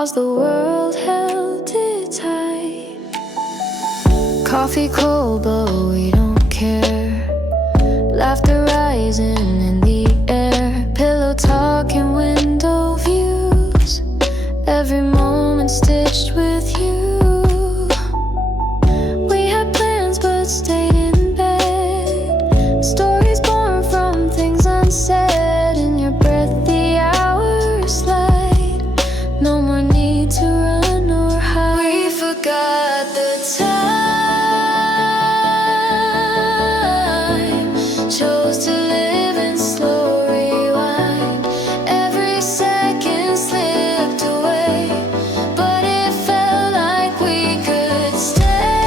'cause the world held it tight. Coffee cold but we don't care. Laughter rising in the air. Pillow talking, window views. Every moment stitched with you. We had plans but stayed in bed. Stories born from things unsaid. In your breath the hours slide. No more need to run or hide. We forgot the time. Chose to live in slow rewind. Every second slipped away, but it felt like we could stay.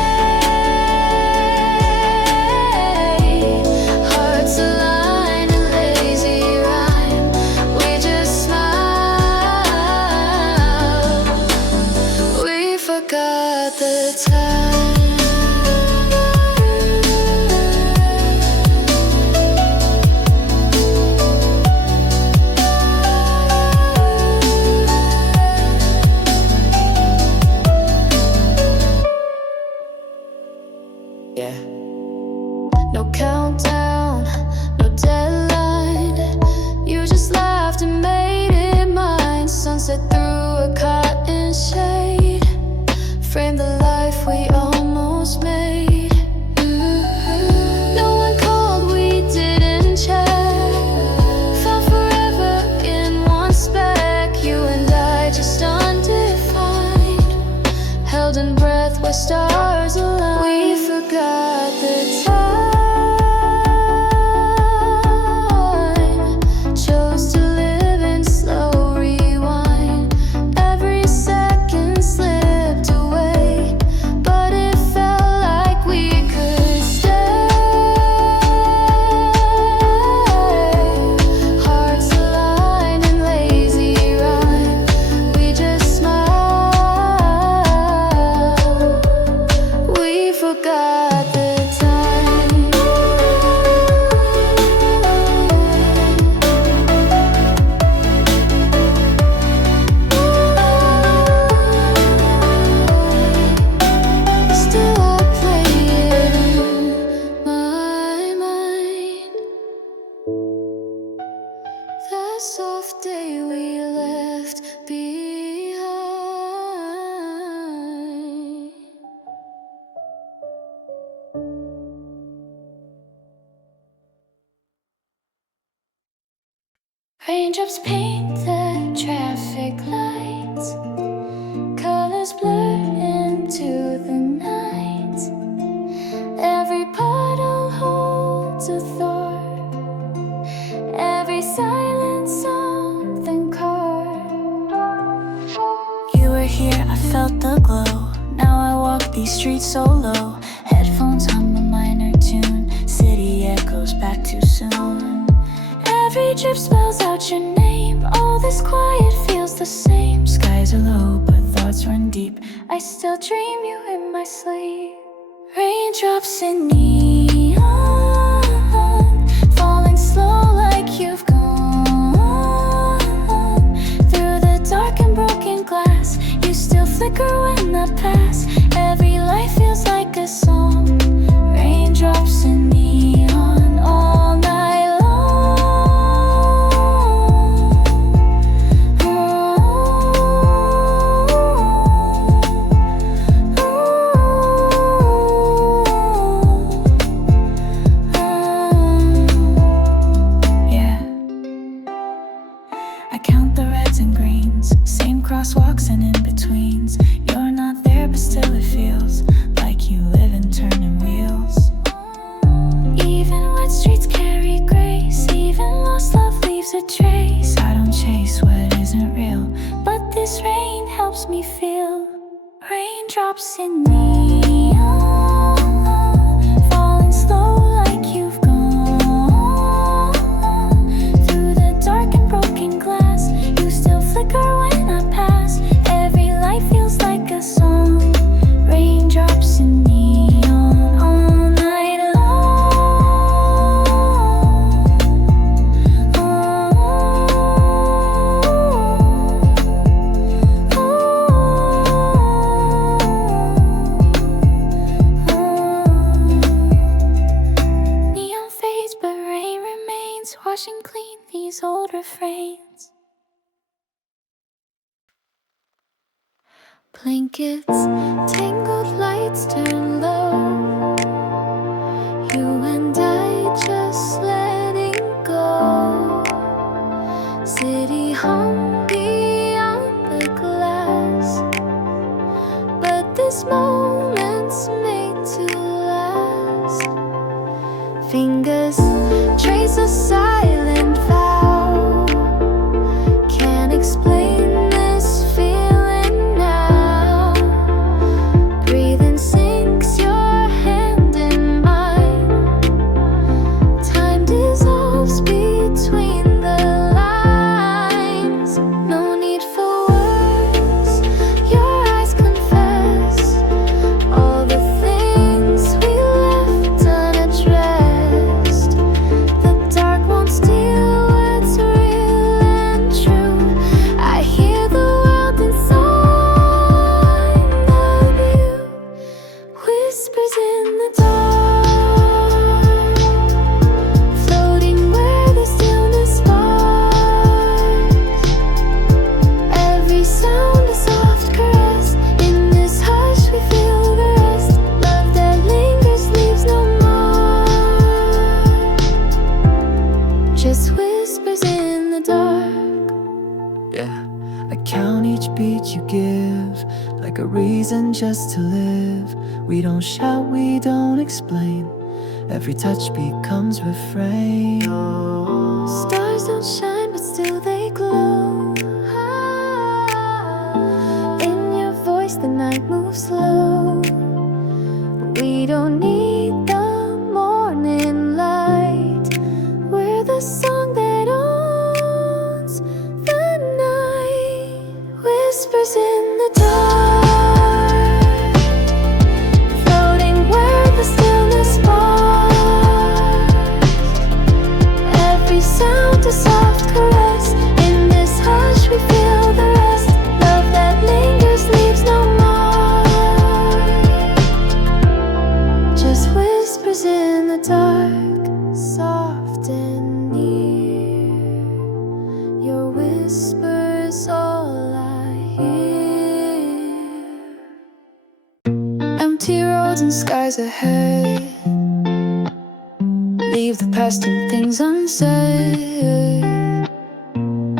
Hearts aligned in lazy rhyme. We just smiled. We forgot the time. Yeah. No countdown, no deadline. You just laughed and made it mine. Sunset through a cotton shade. Framed the life we almost made. No one called, we didn't check. Felt forever in one speck. You and I just undefined. Held in breath where stars align. We forgot the time. Chose to live in slow rewind. Every second slipped away, but it felt like we could stay. Hearts aligned in lazy rhyme. We just smiled. We forgot the time. Still I play it in my mind. That soft day we left behind. Raindrops paint the traffic lights. Colors blur into the night. Every puddle holds a thought. Every silence something caught. You were here, I felt the glow. Now I walk these streets solo. Headphones hum a minor tune. City echoes back too soon. Every drip spells out your name. All this quiet feels the same. Skies are low, but thoughts run deep. I still dream you in my sleep. Raindrops in neon, falling slow like you've gone. Through the dark and broken glass, you still flicker when I pass. Every light feels like a song. Raindrops in neon all night long. Yeah. I count the reds and greens, same crosswalks and in-betweens. You're not there, but still it wash and clean these old refrains. Blankets tangled, lights turn low. You and I just letting go. City hum beyond the glass, but this moment's made to last. Fingers trace a silent vow. Can't explain this feeling now. Breathing sinks your hand in mine. Time dissolves between the lines. No need for words, your eyes confess all the things we left unaddressed. The dark won't steal what's real and true. I hear the world inside of you, whispers in the dark, floating where the stillness sparks. Every sound a soft caress. In this hush we feel the rest. Love that lingers leaves no mark, just whispers in the dark. Yeah, I count each beat you give like a reason just to live. We don't shout, we don't explain. Every touch becomes refrain. Stars don't shine, but still they glow. In your voice, the night moves slow. We don't need the morning light. We're the song that owns the night. Whispers in the dark, floating where the stillness sparks. Every sound a soft caress. In this hush we feel the rest. Love that lingers leaves no mark, just whispers in the dark, soft and near. Your whispers all I hear. Empty roads and skies ahead. Leave the past and things unsaid.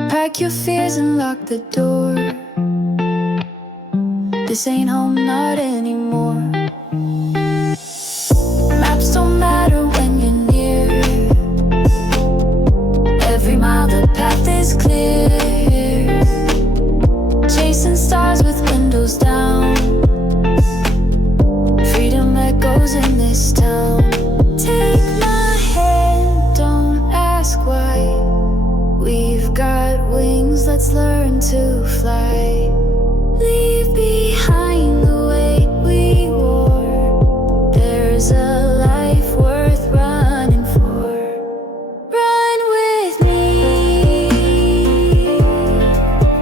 Pack your fears and lock the door. This ain't home, not anymore. Maps don't matter when you're near. Every mile the path is clear. Chasing stars with windows down. Freedom echoes in this town. Take my hand, don't ask why. We've got wings, let's learn to fly. Leave behind the weight we wore. There's a life worth running for. Run with me,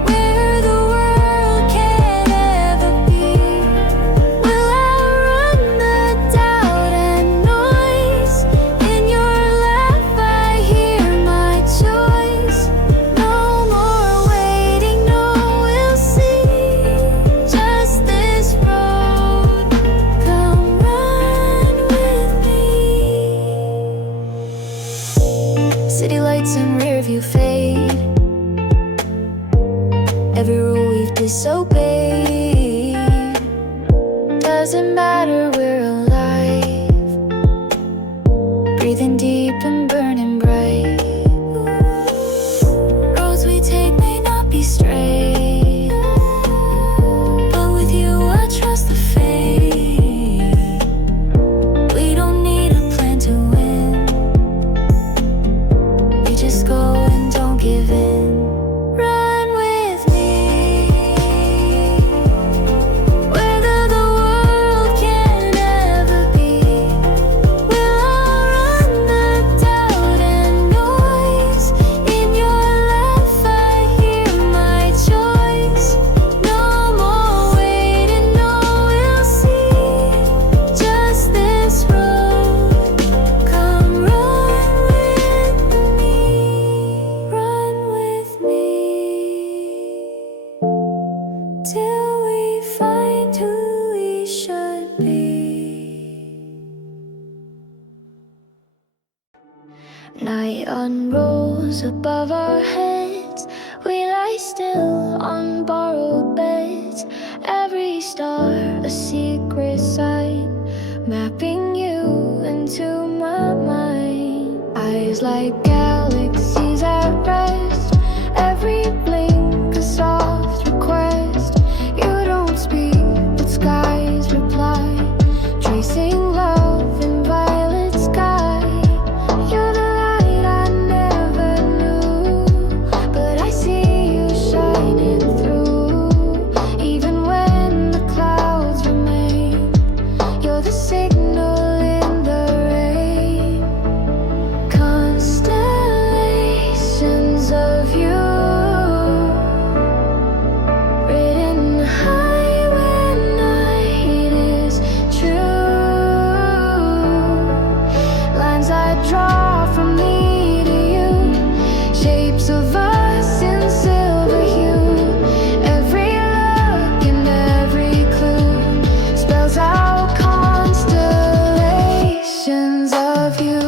where the world can't ever be. We'll outrun the doubt and noise. In your laugh I hear my choice. No more waiting, no, we'll see. Just this road, come run with me. City lights and rear view fade. Every rule we've disobeyed. Doesn't matter, we're alive. Breathing deep and burning bright. Roads we take may not be straight, but with you I trust the fate. We don't need a plan to win. We just go and don't give in. Run with me, Night unrolls above our heads. We lie still on borrowed beds. Every star a secret sign, mapping you into my mind. Eyes like galaxies at rest. Every blink a soft request. You don't speak, but skies reply. Tracing love in violet sky. You're the light I never knew, but I see you shining through. Even when the clouds remain, you're the signal in the rain. Constellations of you, written high when night is true. Lines I draw from me to you, shapes of us in silver hue. Every look and every clue spells out constellations of you.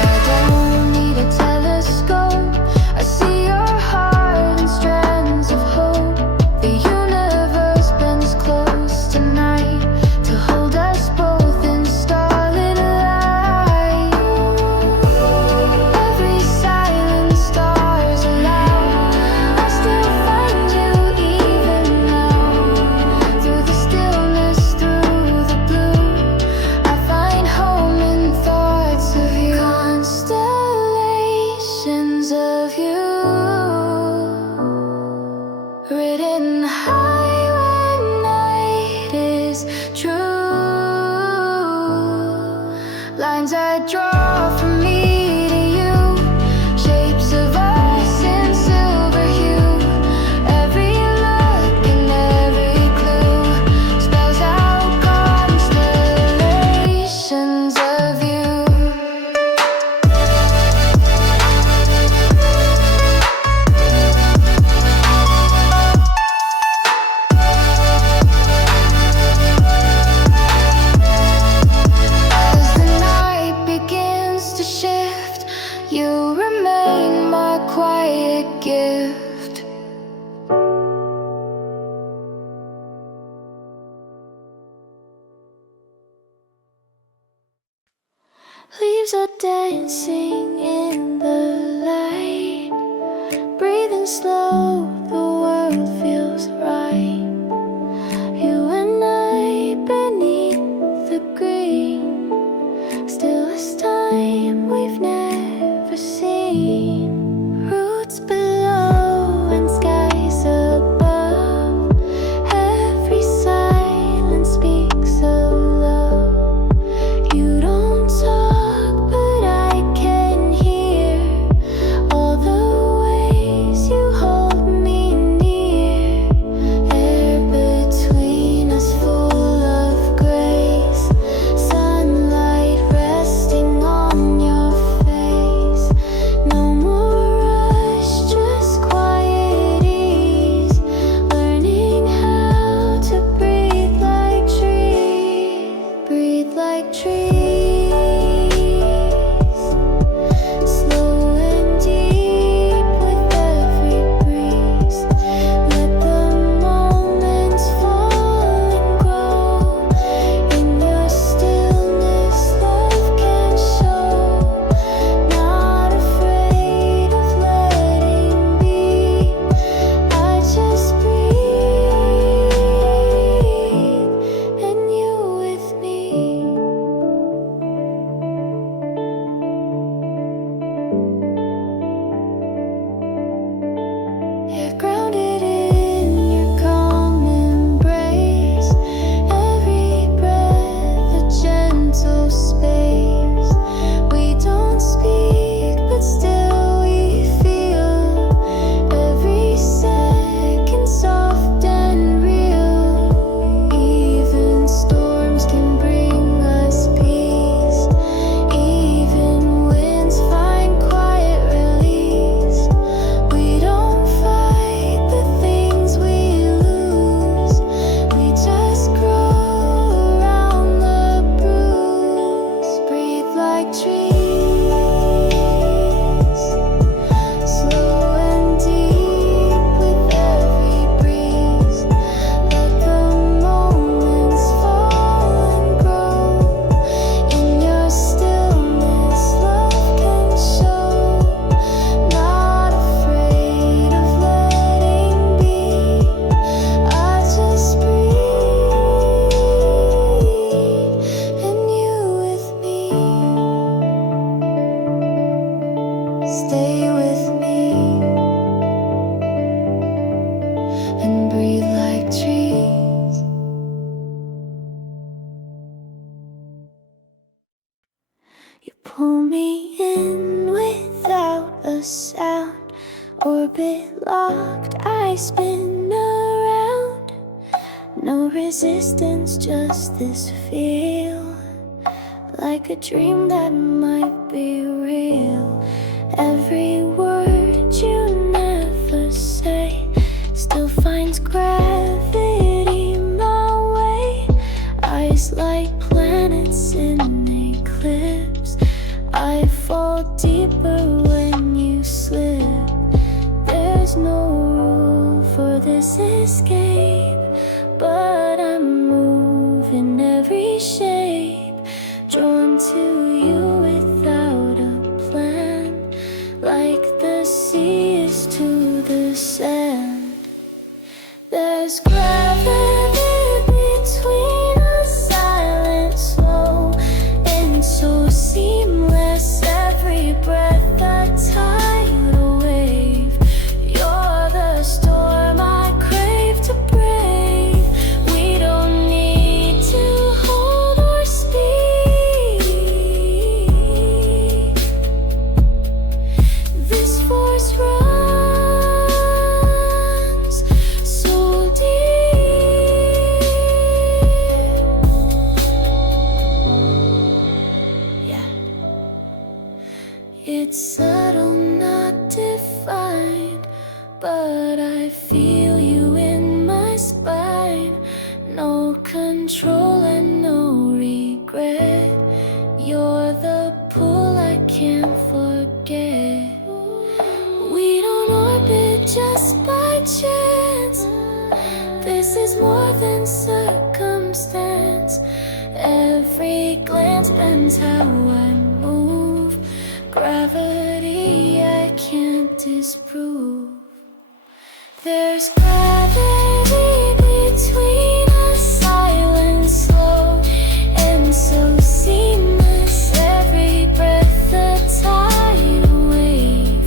I don't need a telescope. I see your heart in strands of hope. The universe bends close tonight to hold us both in starlit light. Every silent star's aloud. I still find you even now. Through the stillness, through the blue, I find home in thoughts of you. Constellations of you, written high when night is true. Lines I draw from me to you, shapes of us in silver hue. Every look and every clue spells out constellations of you. As the night begins to shift, you remain my quiet gift. Leaves are dancing in the light, breathing slow, the world feels right. You and I beneath the green, still as time we've never seen. Roots below and skies above, every silence speaks of love. You don't talk, but I can hear all the ways you hold me slow and deep with every breeze. Let the moments fall and grow. In your stillness, love can show. Not afraid of letting be. I just breathe, and you with me. Stay with me and breathe like trees. You pull me in without a sound. Orbit locked, I spin around. No resistance, just this feel. Like a dream that might be real. Every word you never say still finds gravity my way. Eyes like planets in eclipse. I fall deeper when you slip. There's no rule for this escape, but I'm moving every shape, drawn to you without a plan, like the sea is to the sand. There's gravity between us, silent, slow, and so seamless. Every breath a tidal wave. You're the storm I crave to brave. We don't need to hold or speak. This force runs so deep. Yeah. It's subtle, not defined, but I feel you in my spine. No control and no regret. You're the pull I can't forget. We don't orbit just by chance. This is more than circumstance. Every glance bends how I move. Gravity I can't disprove. There's gravity between us, silent, slow, and so seamless. Every breath a tidal wave.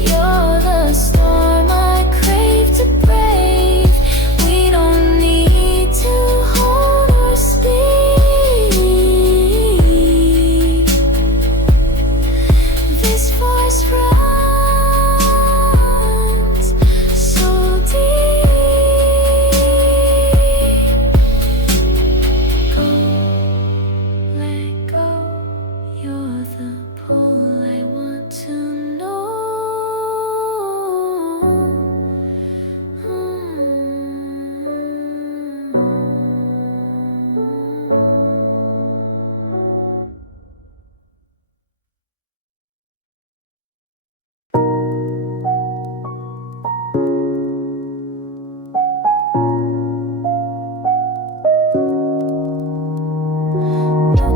You're the storm I crave to brave. We don't need to hold or speak. This force runs so deep. Go, let go. You're the pull I want to know.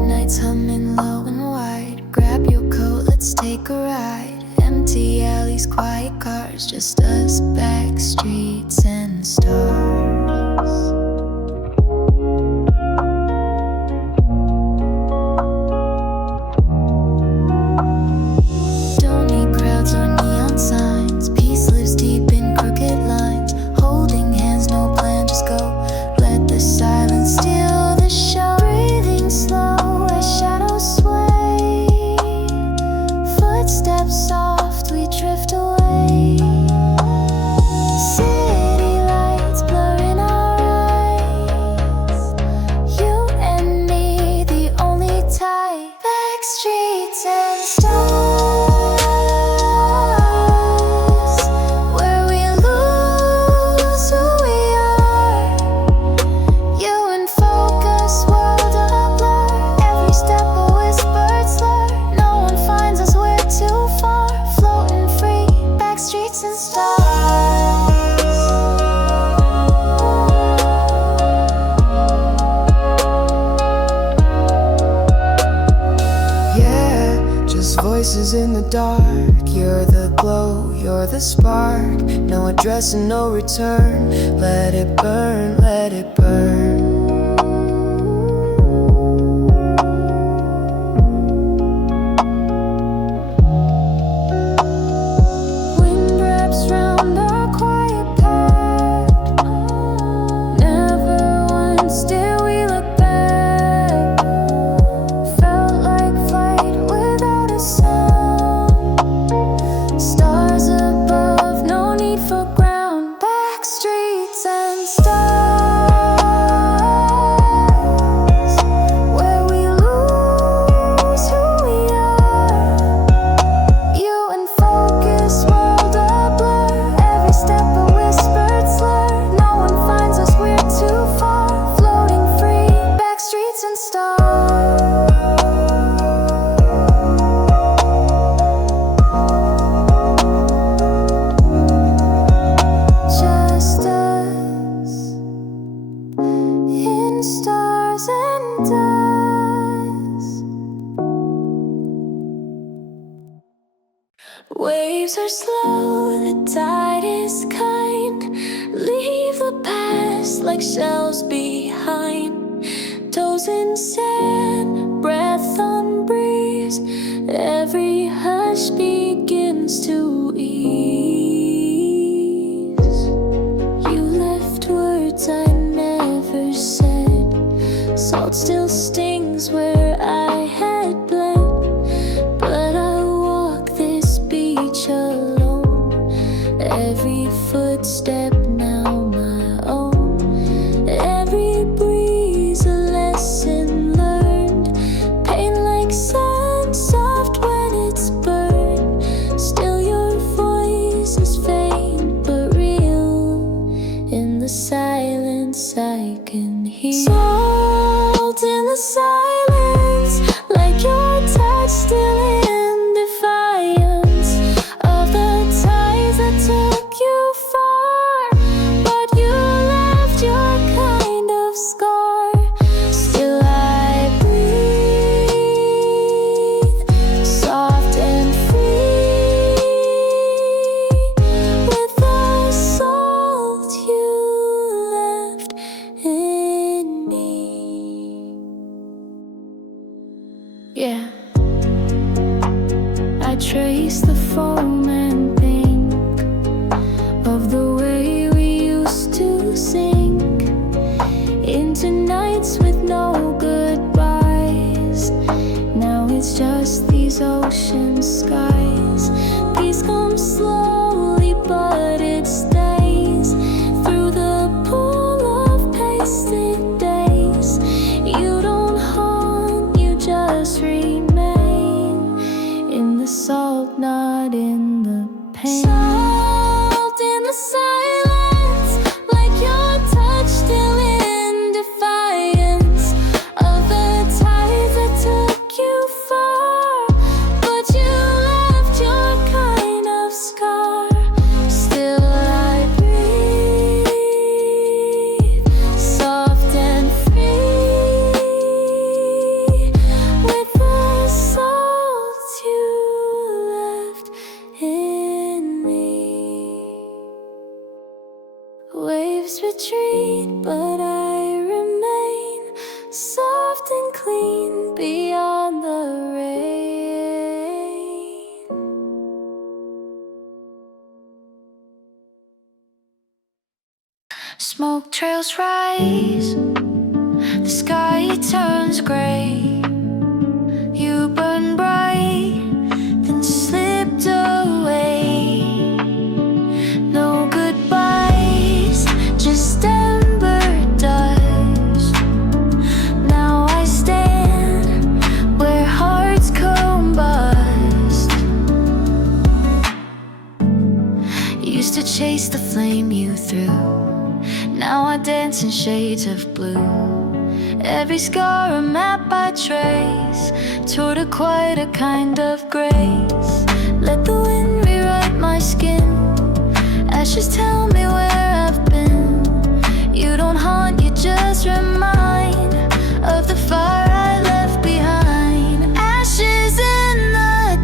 Nights humming low and wide. Grab your coat, let's take a ride. Empty alleys, quiet cars, just us, backstreets and stars. Don't need crowds or neon signs. Peace lives deep in crooked lines. Holding hands, no plan, just go. Let the silence steal the show. Breathing slow as shadows sway. Footsteps soft, we drift away. City lights blur Those voices in the dark, you're the glow, you're the spark. No address and no return. Let it burn, let it burn. Backstreets and Stars, where we lose who we are. You and focus, world a blur. Every step a whispered slur. No one finds us, we're too far. Floating free, backstreets and stars. Just us in stars and dust. Waves are slow, the tide is kind. Leave the past like shells behind. Toes in sand, breath on breeze. Every hush begins to ease. You left words I never said. Salt still stings where I had bled. But I walk this beach alone. Every footstep now my own. Every breeze a lesson learned. Pain like sun, soft when it's burned. Still your voice is faint but real. In the silence I can hear. Salt in the silence, like your touch still in defiance of the ties that took you far. But you left your kind of scar. Still I breathe, soft and free, with the salt you left in me. Yeah, I trace the foam and think of the way we used to sink into nights with no goodbyes. Now it's just these ocean skies. Peace comes slowly, but it stays through the pull of pasted days. You don't haunt, you just remain in the salt, not in the pain. Salt in the silence, like your touch still in defiance of the tides that took you far. But you left your kind of scar. Still I breathe, soft and free, with the salt you left in me. Waves retreat, but I remain soft and clean beyond the rain. Smoke trails rise, the sky turns gray. You burn bright, then slipped away. No goodbyes, just ember dust. Now I stand where hearts combust. Used to chase the flame you threw. Now I dance in shades of blue. Every scar a map I trace toward a quieter kind of grace. Let the wind rewrite my skin. Ashes tell me where I've been. You don't haunt, you just remind of the fire I left behind. Ashes in the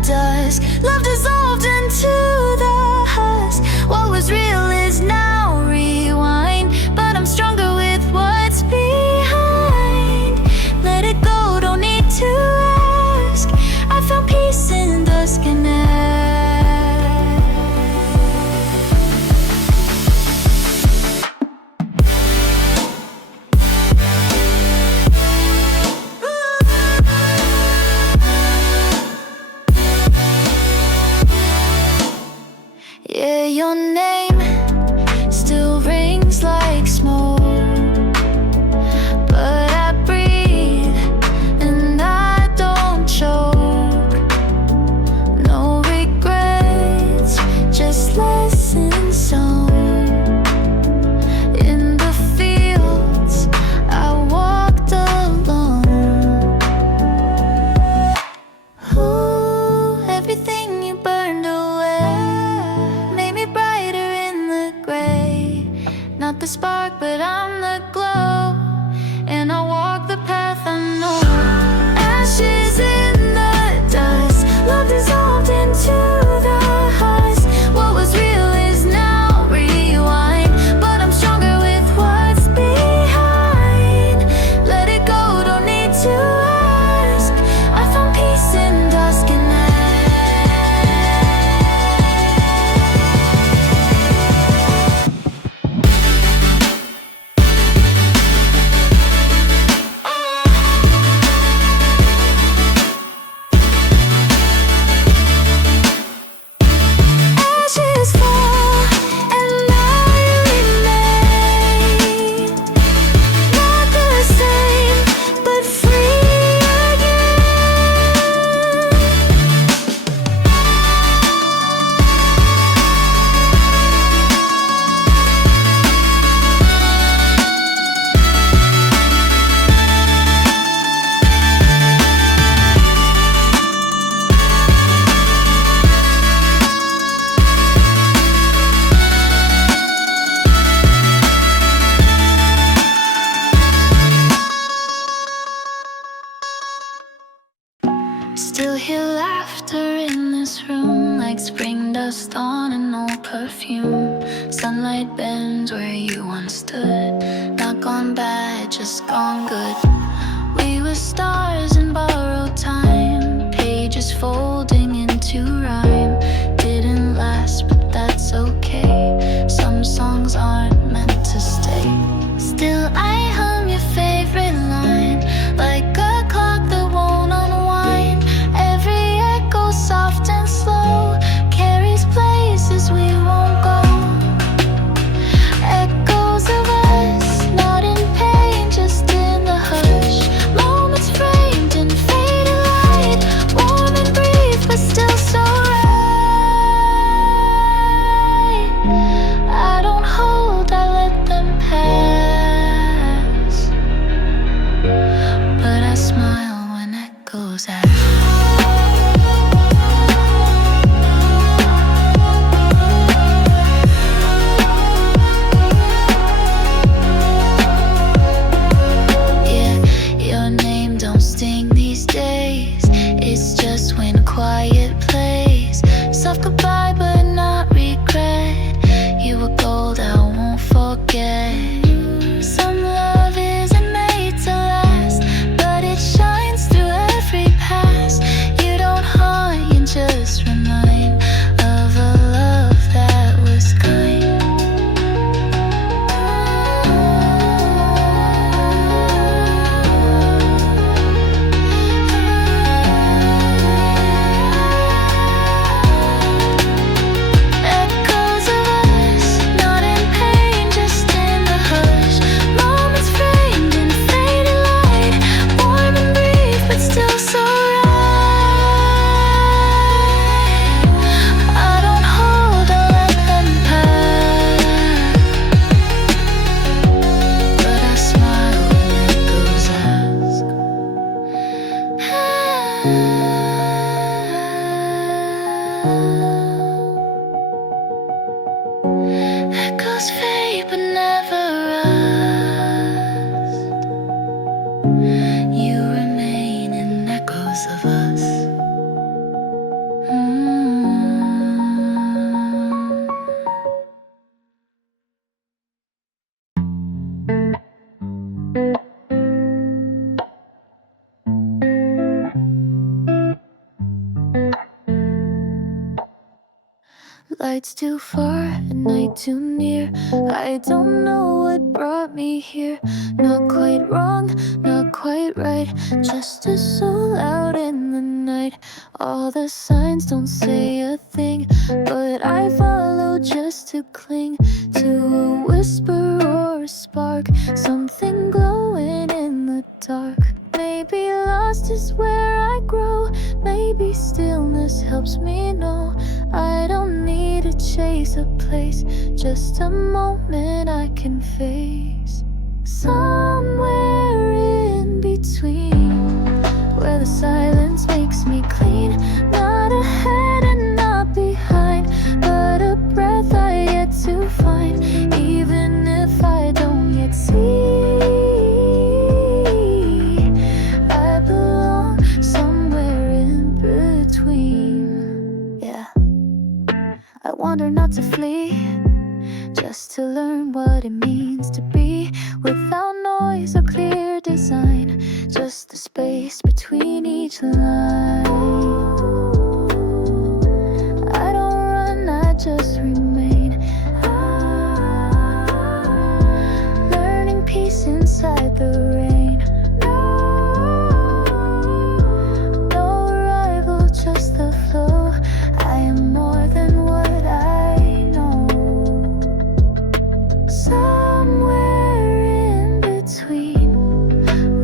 laughter in this room, like spring dust on an old perfume. Sunlight bends where you once stood, not gone bad, just gone good. We were stars in borrowed time, pages folding into rhyme. Didn't last, but that's okay. Some songs aren't meant to stay. Still I hum your favorite line, like a clock that won't unwind. Every echo soft and slow carries places we won't go. Echoes of us, not in pain, just in the hush. Moments framed in faded light, warm and brief but still so right. I don't hold, I let them pass, but I smile when echoes ask. Yeah, your name don't sting these days. It's just when quiet plays. Soft goodbye but not regret. You were gold I won't forget. Some love isn't made to last, but it shines through every past. You don't haunt, you just remind of a love that was kind. Echoes of us, not in pain, just in the hush. Moments framed in faded light, warm and brief but still so right. I don't hold, I let them pass, but I smile when echoes ask. Echoes fade but never rust. You remain in echoes of us. Lights too far, at night too near. I don't know what brought me here. Not quite wrong, not quite right. Just a soul out in the night. All the signs don't say a thing, but I follow just to cling to a whisper or a spark. Something glowing in the dark. Maybe lost is where I grow. Maybe stillness helps me know I don't need to chase a place, just a moment I can face. Somewhere in between, where the silence makes me clean. Not ahead and not behind, but a breath I yet to find. Even if I don't yet see, I belong somewhere in between. Yeah, I wander not to flee, just to learn what it means to be without noise or clear design. Just the space between each line. I don't run, I just remain, learning peace inside the rain. No arrival, just the flow. I am more than what I know. Somewhere in between,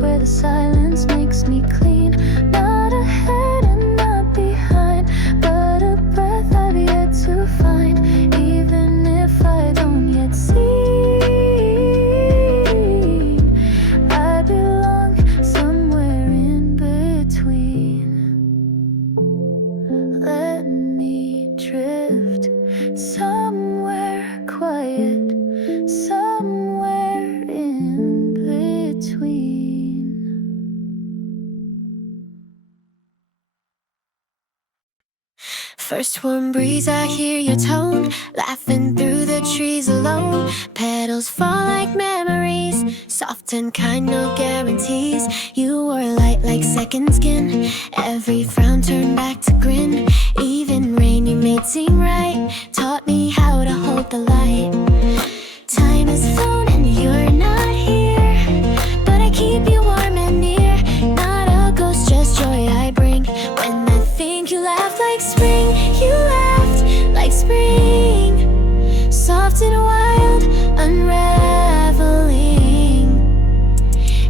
where the silence makes me clean. Not ahead and not behind, but a breath I've yet to find. Even if I don't yet see, I belong somewhere in between. Let me drift somewhere quiet, somewhere in between. First warm breeze, I hear your tone, laughing through the trees alone. Petals fall like memories, soft and kind, no guarantees. You were light like second skin, every frown turned back to grin. Even rain you made seem right, taught me how to hold the light. Time has flown and you're not here, but I keep you warm and near. Not a ghost, just joy I bring. When I think you laughed like spring, you laughed like spring, soft and wild, unraveling.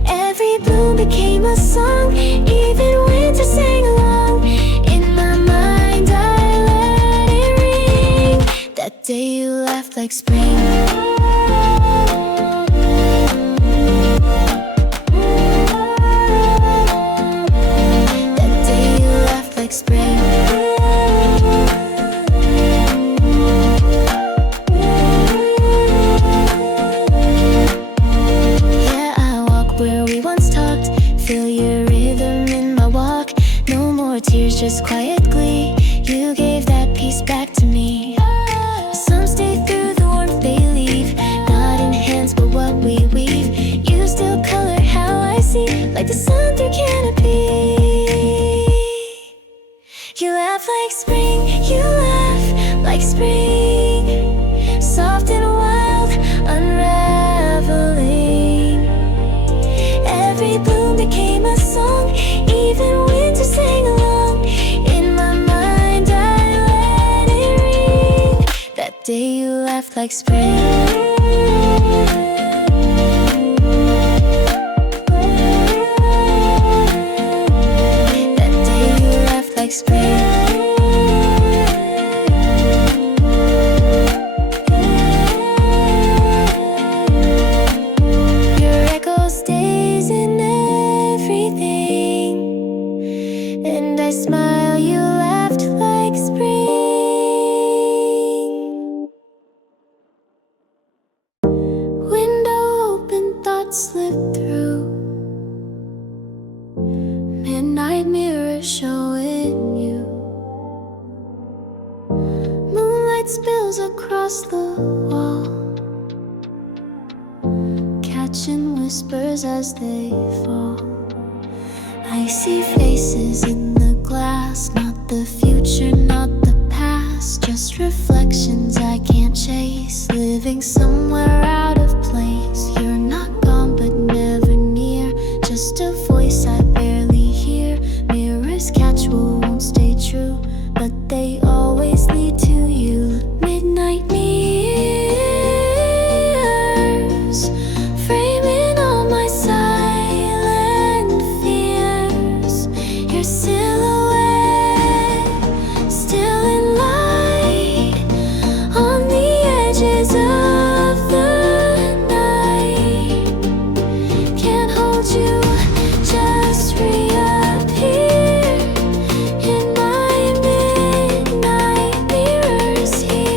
Every bloom became a song, even winter sang along. In my mind I let it ring. That day you laughed like spring. Spring. Yeah, I walk where we once talked, feel your rhythm in my walk. No more tears, just quiet glee. You gave that peace back to me. Some stay through the warmth they leave, not in hands but what we weave. You still color how I see, like the sun through canopy. You laugh like spring, you laugh like spring, soft and wild, unraveling. Every bloom became a song, even winter sang along. In my mind I let it ring. That day you laughed like spring. Like spring. Your echo stays in everything, and I smile, you laughed like spring. Window open, thoughts slip through. Midnight mirror showing you. Moonlight spills across the wall, catching whispers as they fall. I see faces in the glass, not the future, not the past, just reflections I can't chase, living somewhere out of place. You're not gone but never near, just a voice I barely hear. Mirrors catch what won't stay true, but they always lead to you. Midnight mirrors, framing all my silent fears. Your silhouette, still in light, on the edges of the night. Can't hold you, just reappear in my midnight mirrors here.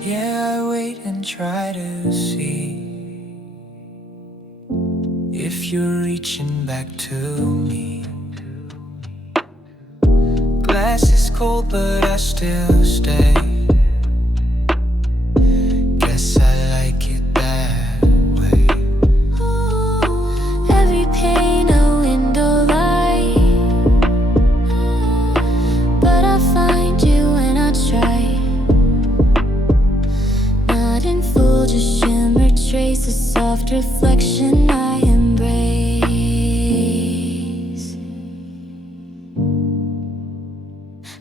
Yeah, I wait and try to see if you're reaching back to me. Glass is cold, but I still stay. Guess I like it that way. Every pane a window light, but I find you when I try. Not in full, just shimmer trace, a soft reflection I embrace.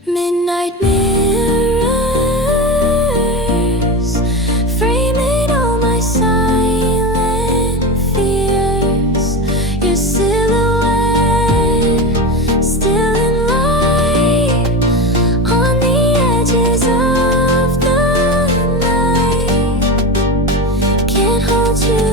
Midnight mirrors, framing all my silent fears. Your silhouette, still in light, on the edges of the night. Can't hold you,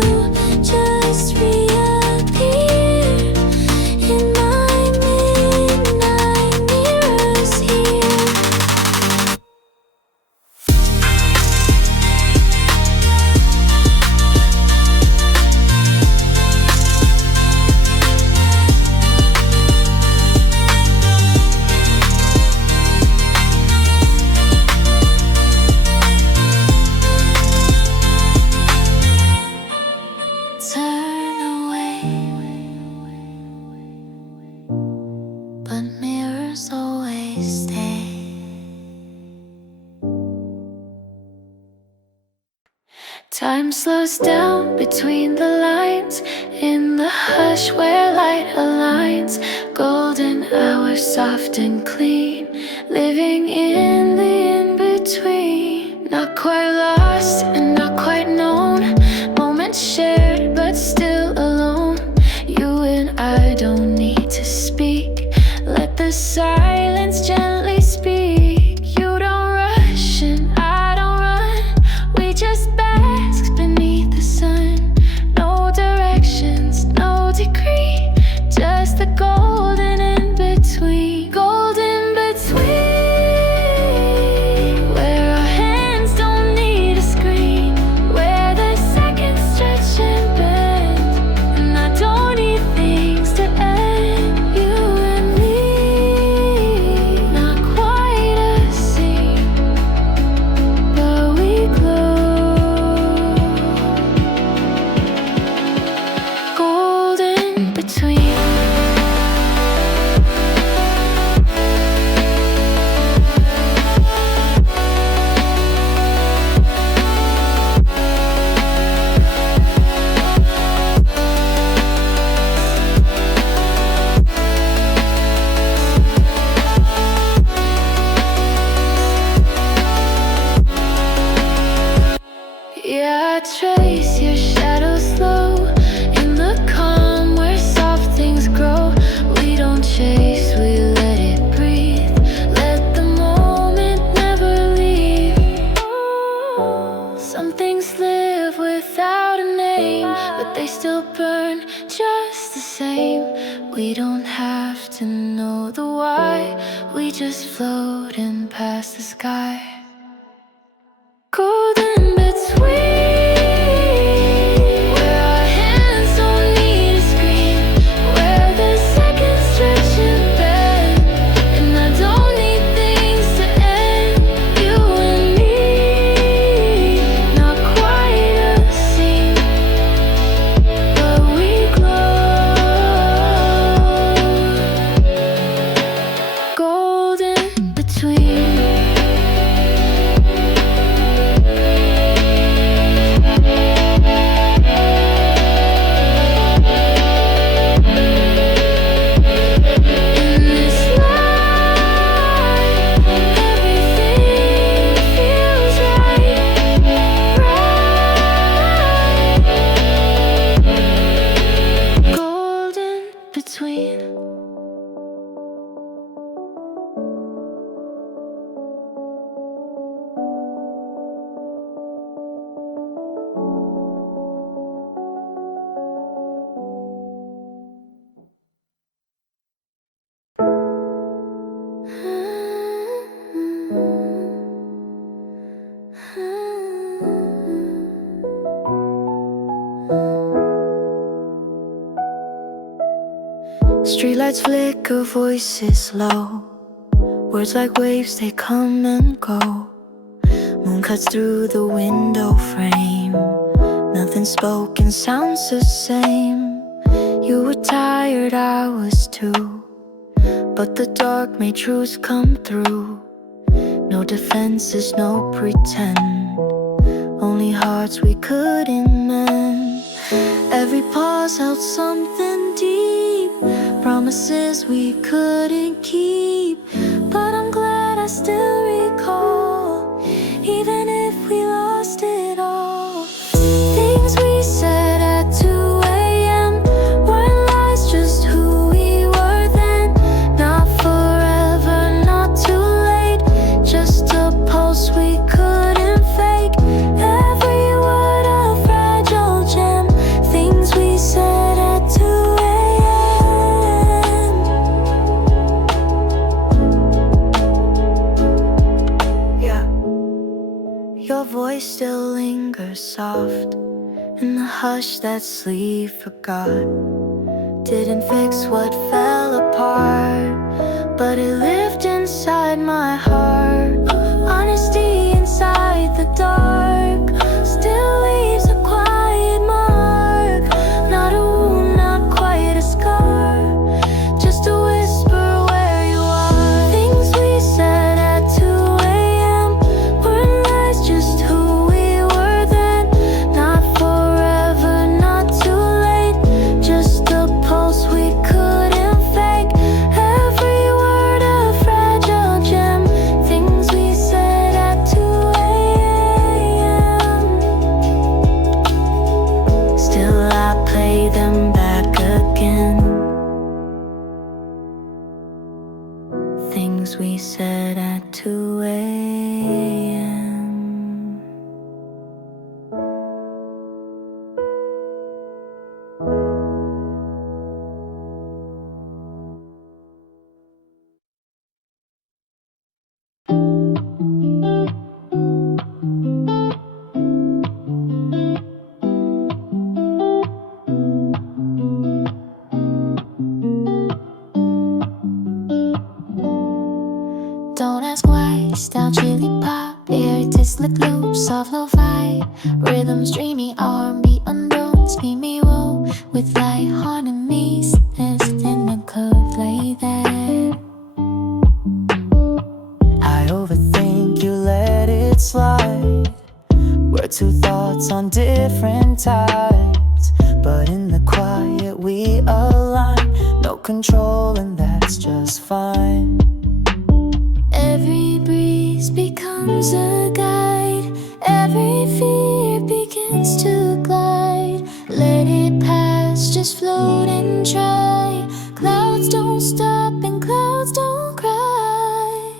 slows down between the lines, in the hush where light aligns. Golden hours soft and clean, living in the in-between. Not quite lost and not quite known, moments shared but still alone. You and I don't need to speak, let the silence gently speak. You don't rush and I don't run, we just bask beneath the sun. No directions, no decree, just the golden in between. Golden between, where our hands don't need a screen, where the seconds stretch and bend, and I don't need things to end. You and me, not quite a scene, but we glow. Golden between. Yeah, I trace your shadow slow in the calm where soft things grow. We don't chase, we let it breathe. Let the moment never leave. Some things live without a name, but they still burn just the same. We don't have to know the why, we just float in past the sky. Golden between, where our hands don't need a screen, where the seconds stretch and bend, and I don't need things to end. You and me, not quite a scene, but we glow. Golden between. Streetlights flicker, voices low, words like waves, they come and go. Moon cuts through the window frame, nothing spoken, sounds the same. You were tired, I was too, but the dark made truths come through. No defenses, no pretend, only hearts we couldn't mend. Every pause held something deep, promises we couldn't keep. But I'm glad I still recall, even if we lost it all. Things we said at 2 a.m. weren't lies, just who we were then. Not forever, not too late, just a pulse we couldn't fake. Every word a fragile gem, things we said at 2 a.m. Yeah, your voice still lingers soft in the hush that sleep forgot. Didn't fix what fell apart, but it lived inside my heart. Honesty inside the dark still leaves a quiet mark. Not a wound, not quite a scar, just a whisper where you are. Things we said at 2 a.m. weren't lies, just who we were then. Not slick loops of lo-fi, rhythms dreamy R&B undertones, meet me roll with light harmonies. Nest in the club, play that. I overthink, you let it slide. We're two thoughts on different tides, but in the quiet we align. No control and that's just fine. Every breeze becomes a guide. Every fear begins to glide. Let it pass, just float and try. Clouds don't stop and clouds don't cry.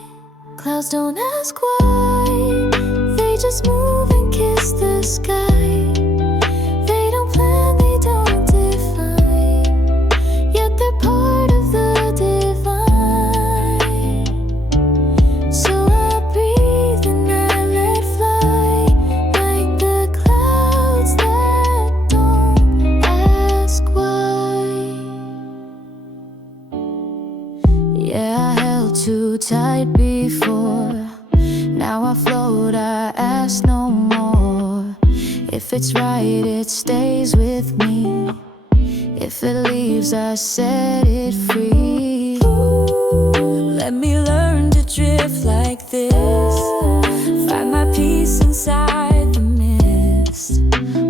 Clouds don't ask why. They just move and kiss the sky. They don't plan, they don't define, yet they're part of the divine. So I breathe and I let fly, like the clouds that don't ask why. Yeah, I held too tight before. Now I float, I ask no more. If it's right, it stays with me. If it leaves, I set it free. Ooh, let me learn to drift like this. Find my peace inside the mist.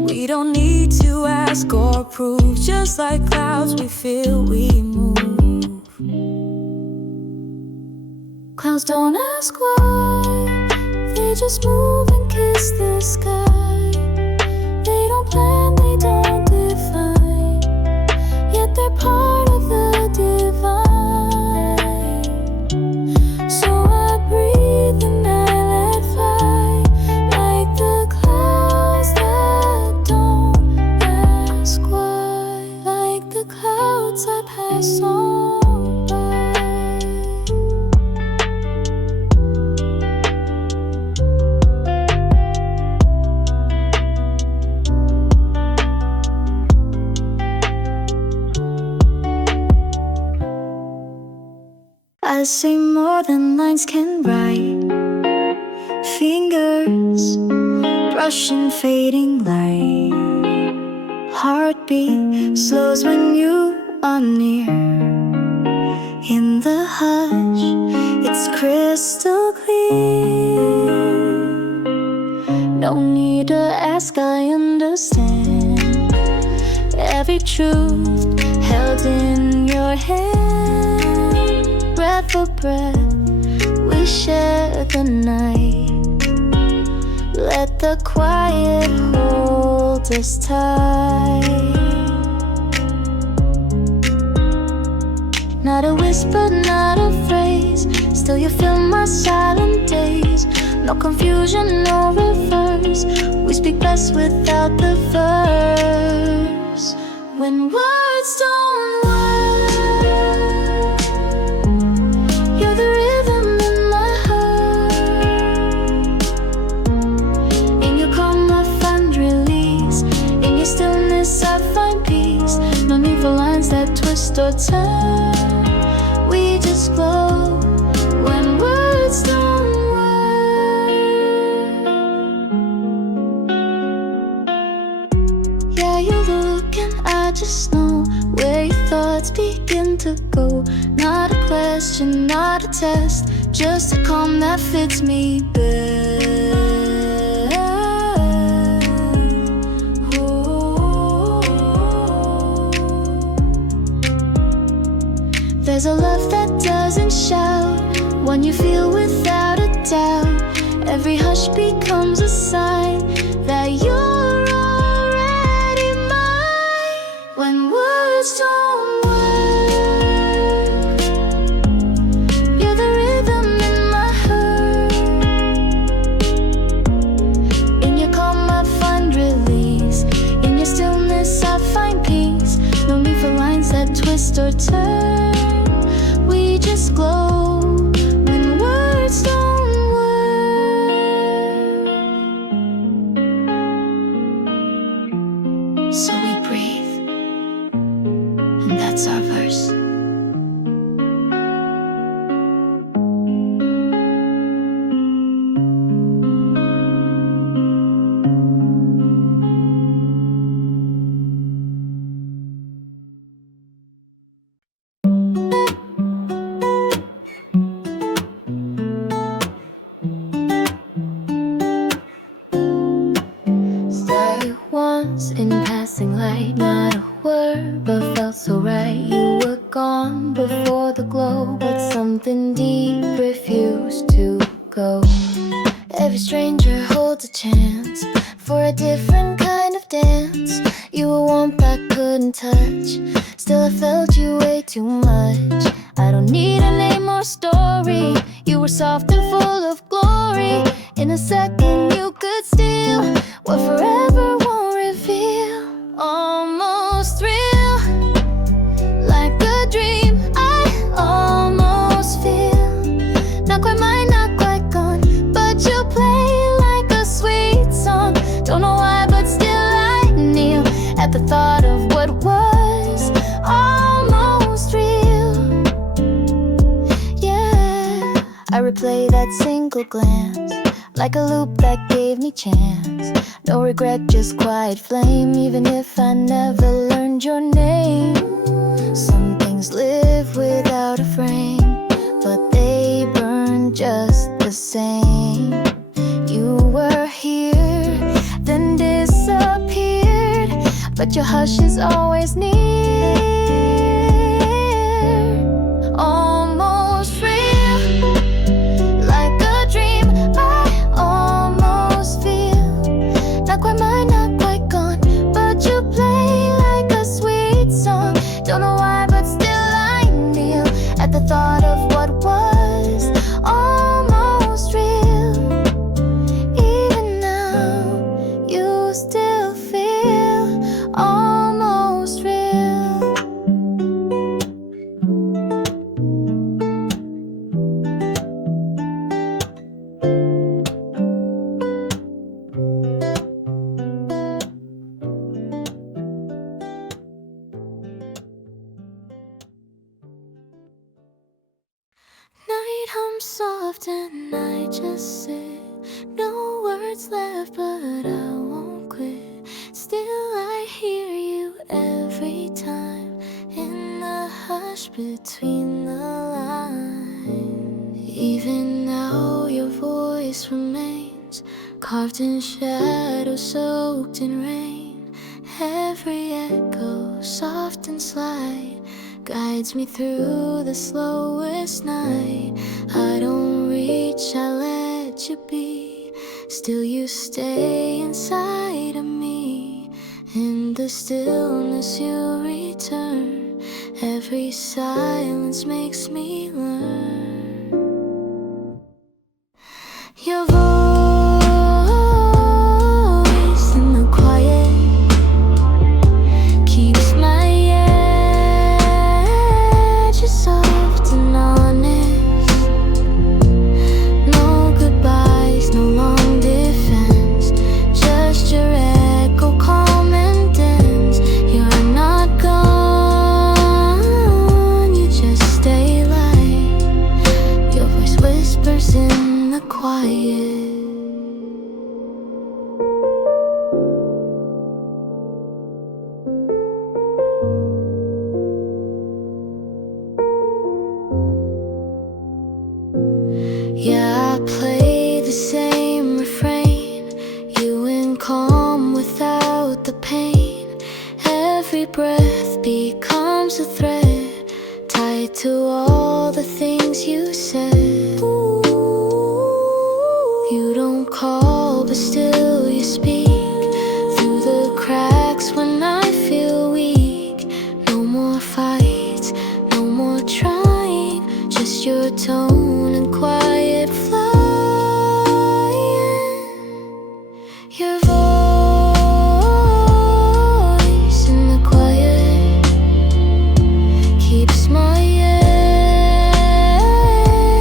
We don't need to ask or prove. Just like clouds, we feel, we move. Clouds don't ask why. They just move and kiss the sky. They don't plan, they don't define, yet they're part of the divine. So I breathe and I let fly, like the clouds that don't ask why. Like the clouds I pass on by. I say more than lines can write. Fingers brushing fading light. Heartbeat slows when you are near. In the hush, it's crystal clear. No need to ask, I understand. Every truth held in your hand. Breath for breath, we share the night. Let the quiet hold us tight. Not a whisper, not a phrase, still you fill my silent days. No confusion, no reverse. We speak best without the verse. When words don't work, you're the rhythm in my heart. In your calm I find release. In your stillness I find peace. No need for lines that twist or turn. We just glow when words don't work. Yeah, you look and I just know where your thoughts begin to go. Not a question, not a test, just a calm that fits me best. There's a love that doesn't shout, one you feel without a doubt. Every hush becomes a sign that you're already mine. When words don't work, you're the rhythm in my heart. In your calm I find release. In your stillness I find peace. No need for lines that twist or turn. We just glow when words don't work. So we breathe, and that's our verse. passing light. Not a word, but felt so right. You were gone before the glow, but something deep refused to go. Every stranger holds a chance for a different kind of dance. You were warmth I couldn't touch, still I felt you way too much. I don't need a name or story. You were soft and full of glory. In a second you could steal what forever won't reveal. Almost real, like a dream. I almost feel not quite mine, not quite gone, but you play like a sweet song. Don't know why, but still I kneel at the thought of what was almost real. Yeah, I replay that single glance like a loop that gave me chance. No regret, just quiet flame, even if I never learned your name. Some things live without a frame, but they burn just the same. You were here, then disappeared, but your hush is always near. Almost real, like a dream. I almost feel not quite mine, not quite gone, but you play like a sweet song. Don't know why, but still I kneel at the thought of what was almost real. Even now, you still feel almost real. Night hum soft and I just sit. No words left, but I won't quit. Still I hear you every time in the hush between the lines. Even now your voice remains carved in shadow, soaked in rain. Every echo, soft and slight, guides me through the slowest night. I don't reach, I let you be. Still you stay inside of me. In the stillness you return. Every silence makes me learn. Your voice in the quiet keeps my edges soft and honest. No goodbyes, no long defense, just your echo, calm and dense. You're not gone, you just stay light. Your voice whispers in the quiet. Yeah, I play the same refrain. You in calm without the pain. Every breath becomes a thread tied to all the things you said. You don't call, but still you speak through the cracks when I feel weak. No more fights, no more trying, just your tone and quiet flying. Your voice in the quiet keeps my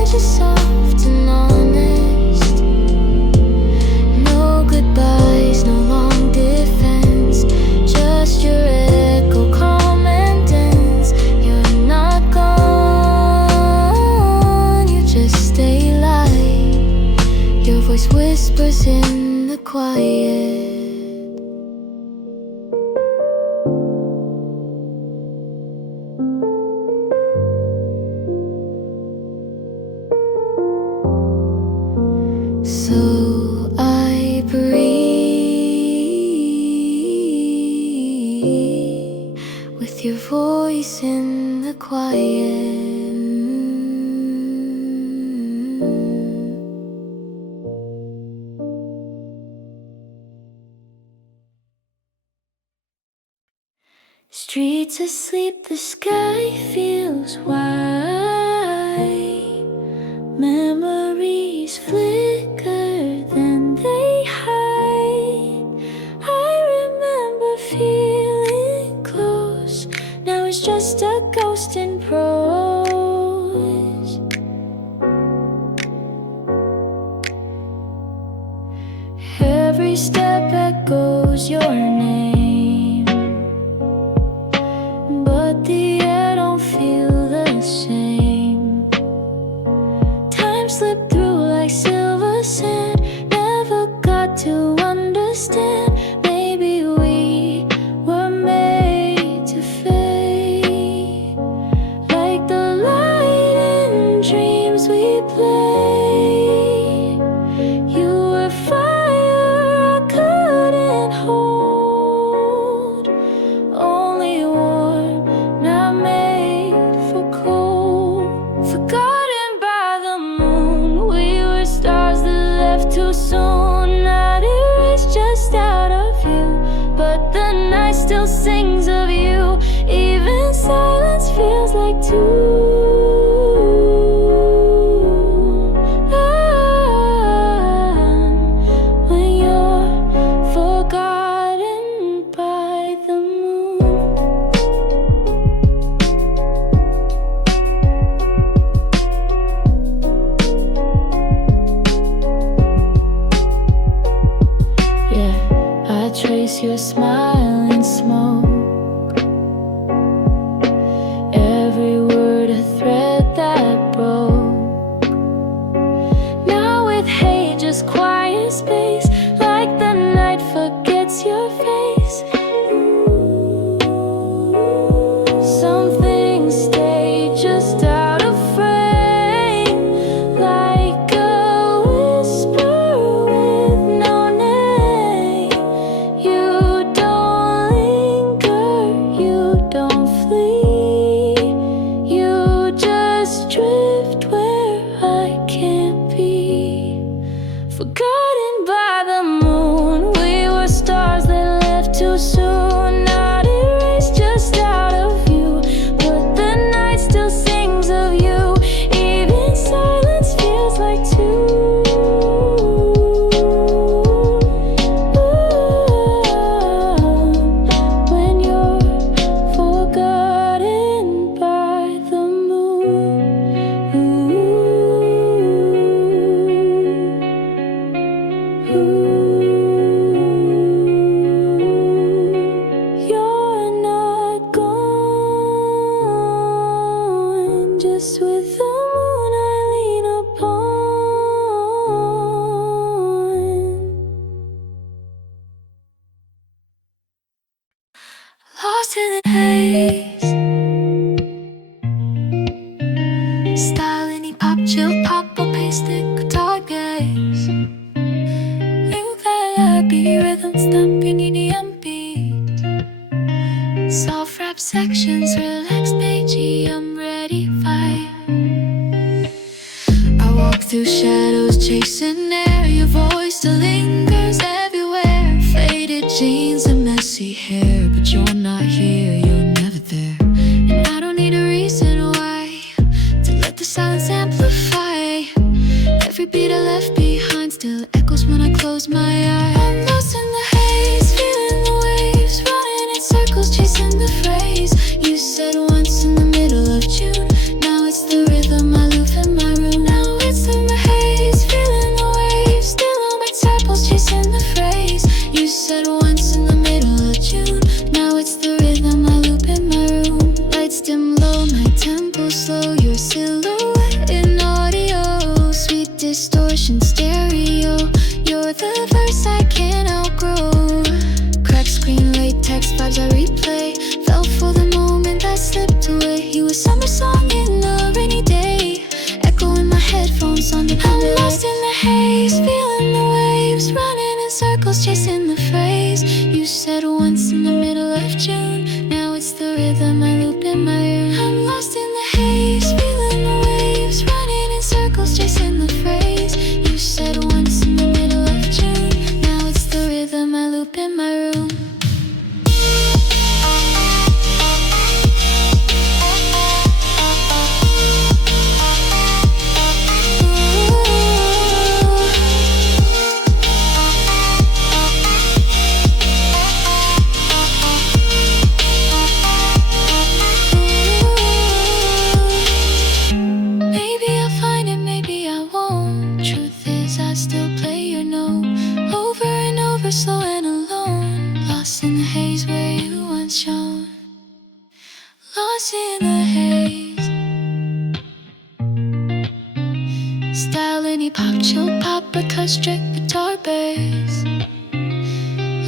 edges with your voice in the quiet. Streets asleep, the sky feels white. Memories flicker, then they hide. I remember feeling close. Now it's just a ghost in prose. Every step echoes your name, but the air don't feel the same. Time slipped through like silver sand. Never got to understand. Maybe we were made to fade, like the light in dreams we play. You were fire I couldn't hold, only warm, not made for cold. Forgotten by the moon, we were stars that left too soon. Not erased, just out of view, but the night still sings of you. Even silence feels like two. When you're forgotten by the moon. Yeah, I trace your smile in smoke. Every word a thread that broke. Now with hate, just quiet space, like the night forgets your face. Some things stay just out of frame, like a whisper with no name. You don't linger, you don't flee. You just drift where I can't be. Forgotten by the moon, we were stars that left too soon. Not erased, just out of view, but the night still sings of you. Even silence feels like two. When you're forgotten by the moon. You're not gone, just with the moon I lean upon. Lost in the haze, style any pop, chill, pop, or pasted guitar gaze. You got happy rhythm, stomping EDM beat. Soft rap sections, relaxed pagey, I'm ready, vibe. I walk through shadows, chasing air. Your voice still lingers everywhere. Faded jeans and messy hair, but you're not here, you're never there. And I don't need a reason why to let the silence amplify. Every beat I left behind still echoes when I close my eyes. I'm lost in the haze, feeling the waves, running in circles, chasing the phrase you said once in the middle of June. Now it's the rhythm I loop in my room. Now it's in the haze, feeling the waves, still on my tadpoles, chasing the phrase you said once in the middle of June. Now it's the rhythm I loop in my room. Lights dim low, my tempo slow, your silhouette in audio, sweet distortion stereo. You're the verse I can't outgrow. Cracked screen, latex vibes I replay. Fell for the moment that slipped away. You a summer song in a rainy day, echo in my headphones on the I'm lost in the haze, feeling the waves, running in circles, chasing the phrase you said once in the middle of June. Now it's the the rhythm I loop in my ear. I'm lost in the haze, feeling the waves, running in circles, chasing the phrase you said once in the middle of June. Now it's the rhythm I loop in my room. Slow and alone, lost in the haze where you once shone. Lost in the haze. Style any pop, chill pop, percuss, strict guitar bass.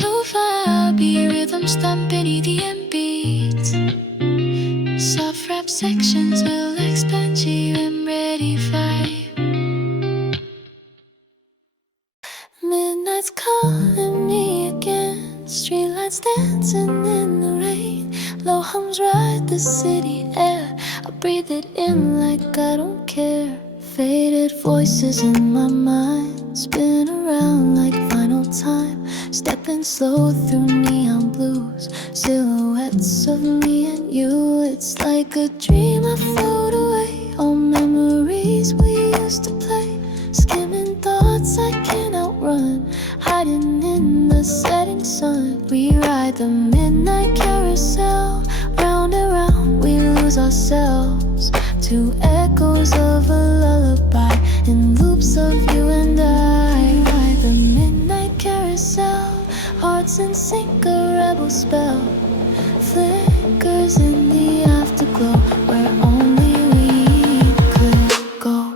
Lo-fi beat, rhythm stomping EDM beats. Soft rap sections will expand you and ready vibe. Midnight's calling me again. Streetlights dancing in the rain. Low hums ride the city air. I breathe it in like I don't care. Faded voices in my mind spin around like final time. Stepping slow through neon blues. Silhouettes of me and you. It's like a dream I float away. All memories we used to play. Skimming thoughts I can't outrun, hiding in the setting sun. We ride the midnight carousel, round and round we lose ourselves to echoes of a lullaby in loops of you and I. Ride the midnight carousel, hearts in sync, a rebel spell flickers in the afterglow where only we could go.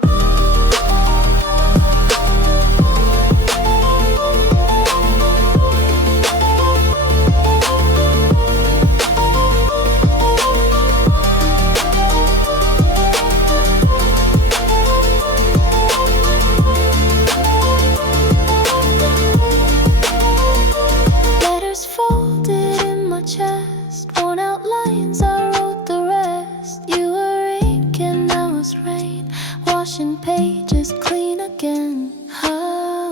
Pages clean again. How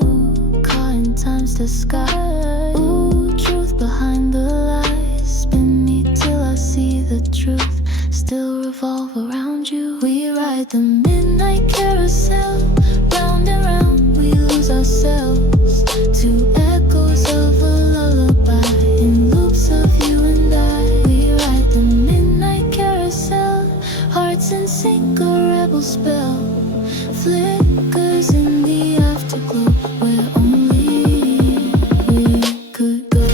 caught in time's disguise. Ooh, truth behind the lies. Spin me till I see the truth. Still revolve around you. We ride the midnight carousel, round and round we lose ourselves to echoes of a lullaby in loops of you and I. We ride the midnight carousel, hearts in sync, a rebel spell flickers in the afterglow where only we could go.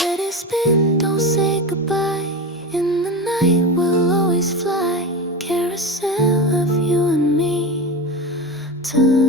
Let it spin, don't say goodbye. In the night we'll always fly. Carousel of you and me tonight.